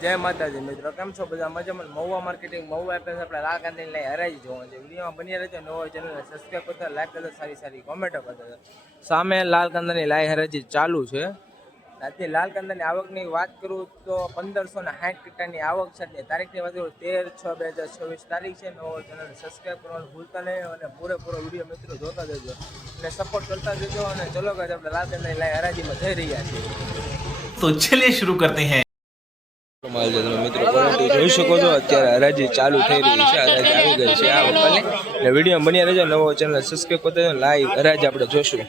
જય માતાજી મિત્રો, કેમ છો બધા મજામાં? મહુવા માર્કેટિંગ મહુવા એપેન્સ આપણે લાલ કાંદની લઈ હરાજી જોવા છે. વિડીયોમાં બની રહેજો, નવો ચેનલને સબસ્ક્રાઈબ કરતા, લાઈક કરતા, સારી કોમેન્ટો કરતા. સામે લાલ કાંદાની લાઈ હરાજી ચાલુ છે. આજની લાલ કાંદાની આવકની વાત કરું તો 1560 ટકાની આવક છે. તારીખની વાત કરું 13/6/2026 તારીખ છે. નવો ચેનલને સબસ્ક્રાઈબ કરવાનું ભૂલતા નહીં અને પૂરેપૂરો વિડીયો મિત્રો જોતા જજો અને સપોર્ટ કરતા જજો. અને ચલો ગાઈસ, આપણે લાલ કાંદાની લાઈ હરાજીમાં જઈ રહ્યા છીએ. તો ચલિए शुरू करते हैं. મિત્રો ક્વોલિટી જોઈ શકો છો, અત્યારે હરાજી ચાલુ થઈ રહી છે. હરાજી આવી ગઈ છે આ વખતે. વિડીયો બની રહેજો, નવો ચેનલ સબસ્ક્રાઈબ કરી દેજો. લાઈવ હરાજી આપણે જોશું.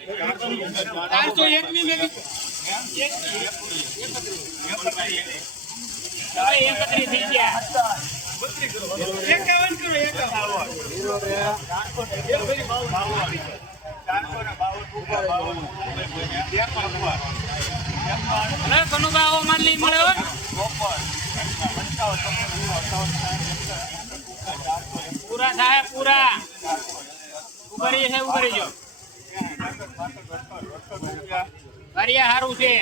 पूरा साहेब पूरा उभरी है उभरी जो बढ़िया हारू છે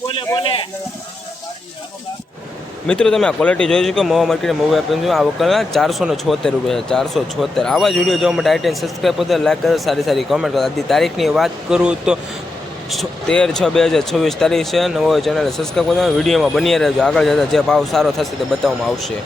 બોલે બોલે. મિત્રો તમે આ ક્વોલિટી જોઈ શકો, મહુવા માર્કેટ મહુવા એપેન્સ આ વકલના 476 રૂપિયા, 476. આવા જ વિડીયો જોવા માટે આઈટેન સબસ્ક્રાઈબ કરતા, લાઈક કરતા, સારી કોમેન્ટ કરતા. આજની તારીખની વાત કરું તો 13/6/2026 તારીખ છે. નવો ચેનલ સબસ્ક્રાઈબ કરતા, વિડીયોમાં બની રહેજો. આગળ જતા જે ભાવ સારો થશે તે બતાવવામાં આવશે.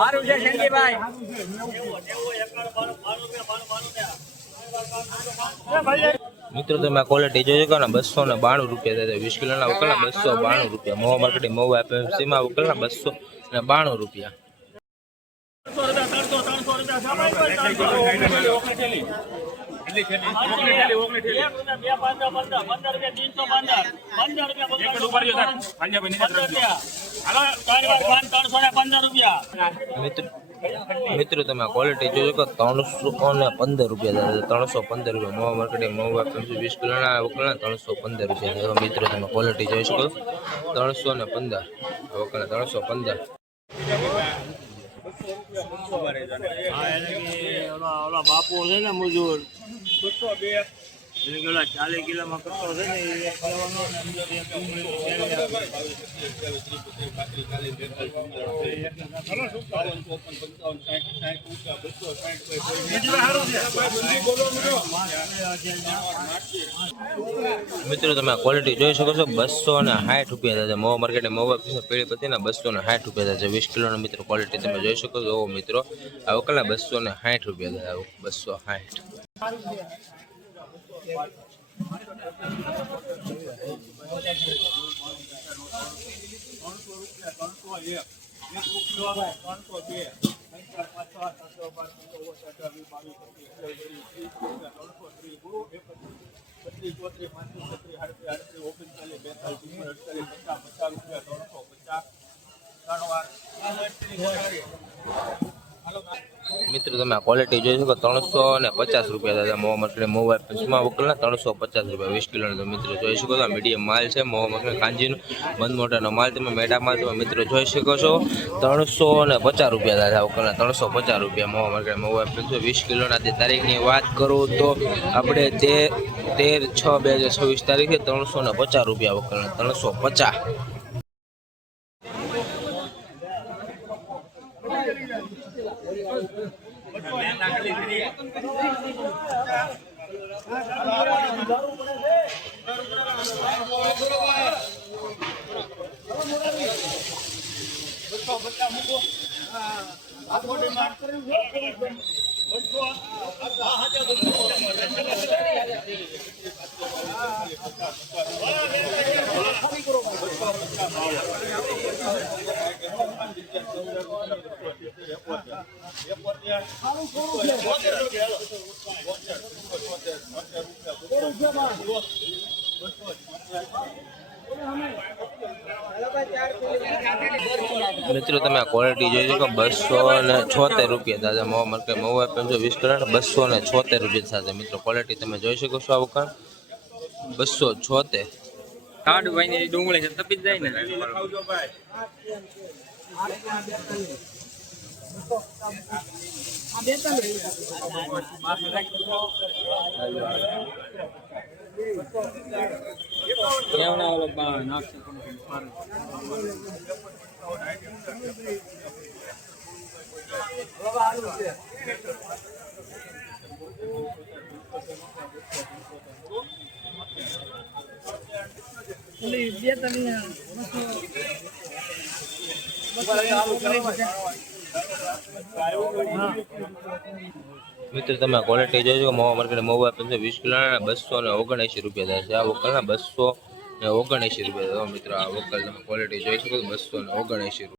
હારું છે શંકીભાઈ. મિત્રો તમે આ ક્વોલિટી જોઈ શકો ને, 292 રૂપિયા થાય. 20 કિલોના વકલના 292 રૂપિયા. મહુવા માર્કેટ મહુવા એપીએમસીમાં વકલના 292 રૂપિયા. મિત્રો તમે ક્વોલિટી જોઈ શકો, 315 રૂપિયા, 315 રૂપિયા. મહુવા માર્કેટિંગ મહુવા 20 કિલોના વકલના 315 રૂપિયા. મિત્રો તમે ક્વોલિટી જોઈ શકો, 315 વકલના 315. બાપુ છે ને મજૂર 40 કિલોમાં કરતો છે ને મિત્રો તમે ક્વોલિટી જોઈ શકો છો, 260 રૂપિયા થાય. મહુવા માર્કેટ મહુવા પેઢી પતિના 260 રૂપિયા થાય. 20 કિલોના મિત્રો ક્વોલિટી તમે જોઈ શકો છો. મિત્રો આ વકલના 260 રૂપિયા થાય. 260. મિત્રો તમે ક્વોલિટી જોઈ શકો, 350 રૂપિયા થાય. મહુવા માર્કેટ મહુવા એપીએમસીમાં વકલના 350 રૂપિયા. 20 કિલોનો તો મિત્રો જોઈ શકો છો. મીડિયમ માલ છે. મહુવા માર્કેટ કાંજીનો બંધ મોટાનો માલ તમે મેડા માલ તમે મિત્રો જોઈ શકો છો. 350 રૂપિયા થાય. વકલના 350 રૂપિયા. મહુવા માર્કેટ મહુવા એપીએમસી 20 કિલોના. તારીખની વાત કરું તો આપણે 13/6/2026 તારીખે 350 રૂપિયા વકલના 350. મિત્રો તમે આ ક્વોલિટી જોઈ શકો 276 રૂપિયા દાદા મહુવા માર્કેટ મહુવા પેન્સો 20 કલર 276 રૂપિયા સાથે મિત્રો ક્વોલિટી તમે જોઈ શકો છો આ વખત 276 કાઢ ભાઈ ની ડુંગળી છે તપી જ જાય ને કેવડા ઓલો નાખશે મિત્રો તમે ક્વોલિટી જોઈ શકો મહુવા માર્કેટ મહુવા પેન્સો 20 કિલો 279 રૂપિયા થાય છે આ વકલના 279 રૂપિયા મિત્રો આ વકલ તમે ક્વોલિટી જોઈ શકો 279 રૂપિયા